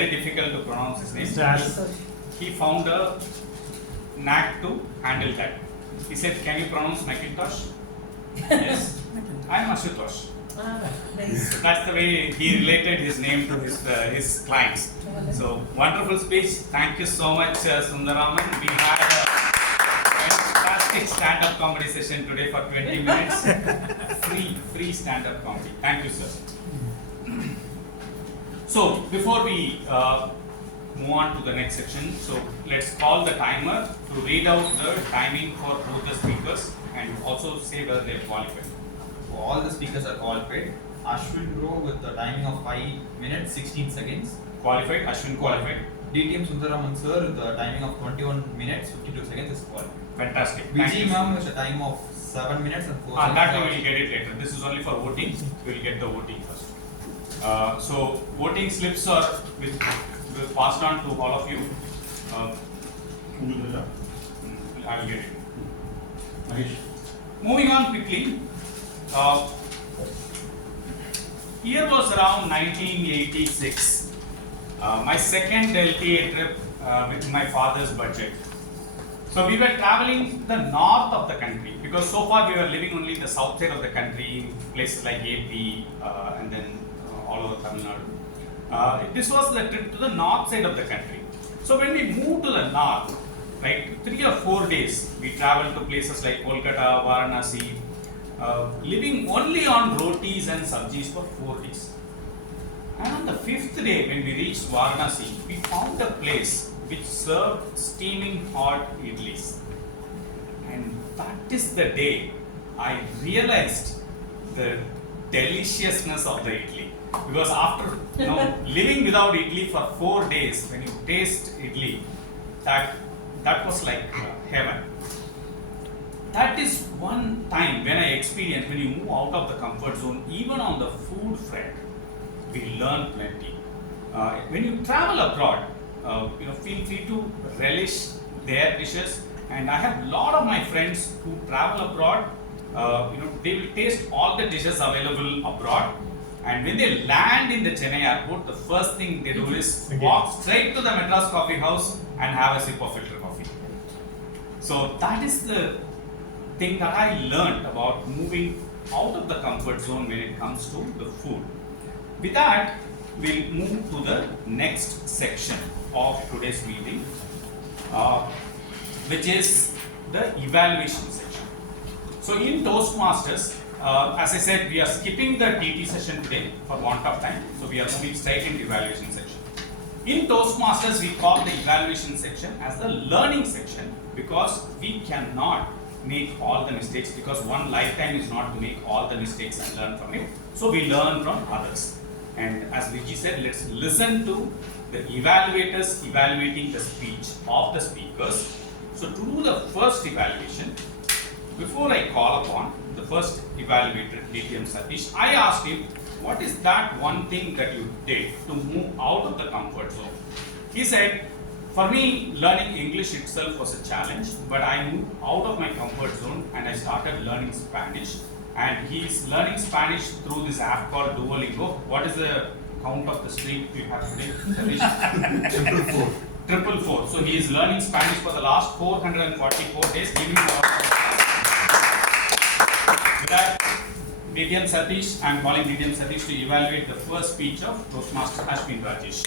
very difficult to pronounce his name. Yes. He found a knack to handle that. He said, "Can you pronounce Macintosh?" Yes. I'm Ashutosh. Nice. So that's the way he related his name to his clients. So wonderful speech. Thank you so much, Sundaraman. We had a fantastic stand-up comedy session today for 20 minutes. Free stand-up comedy. Thank you, sir. So before we move on to the next section, so let's call the timer to read out the timing for both the speakers and also say whether they are qualified. So all the speakers are qualified. Ashwin Bro with the timing of 5 minutes 16 seconds. Qualified, Ashwin qualified. DTM Sundaraman sir with the timing of 21 minutes 52 seconds is qualified. Fantastic. Thank Vijay you. ma'am with the time of 7 minutes and 4 seconds. That we will get it later. This is only for voting. We'll get the voting first. So voting slips are will passed on to all of you. I will get it. Moving on quickly. Year was around 1986. My second LTA trip with my father's budget. So we were traveling the north of the country because so far we were living only in the south side of the country, places like AP and then all over Tamil Nadu. This was the trip to the north side of the country. So when we moved to the north, right, 3 or 4 days, we traveled to places like Kolkata, Varanasi, living only on rotis and sabjis for 4 days. And on the 5th day, when we reached Varanasi, we found a place which served steaming hot idlis. And that is the day I realized the deliciousness of the idli. Because after living without idli for 4 days, when you taste idli, that was like heaven. That is one time when I experienced, when you move out of the comfort zone, even on the food front, we learn plenty. When you travel abroad, feel free to relish their dishes. And I have a lot of my friends who travel abroad. They will taste all the dishes available abroad. And when they land in the Chennai airport, the first thing they do is walk straight to the Madras Coffee House and have a sip of filter coffee. So that is the thing that I learned about moving out of the comfort zone when it comes to the food. With that, we'll move to the next section of today's meeting, which is the evaluation section. So in Toastmasters, as I said, we are skipping the TT session today for want of time. So we are moving straight into evaluation section. In Toastmasters, we call the evaluation section as the learning section because we cannot make all the mistakes because one lifetime is not to make all the mistakes and learn from it. So we learn from others. And as Vijay said, let's listen to the evaluators evaluating the speech of the speakers. So to do the first evaluation, before I call upon the first evaluator, DTM Satish, I asked him, what is that one thing that you did to move out of the comfort zone? He said, for me, learning English itself was a challenge, but I moved out of my comfort zone and I started learning Spanish. And he's learning Spanish through this app called Duolingo. What is the count of the streak you have today, Satish? 444. So he is learning Spanish for the last 444 days. Giving with that, DTM Satish, I am calling DTM Satish to evaluate the first speech of Toastmaster Ashwin Rajesh.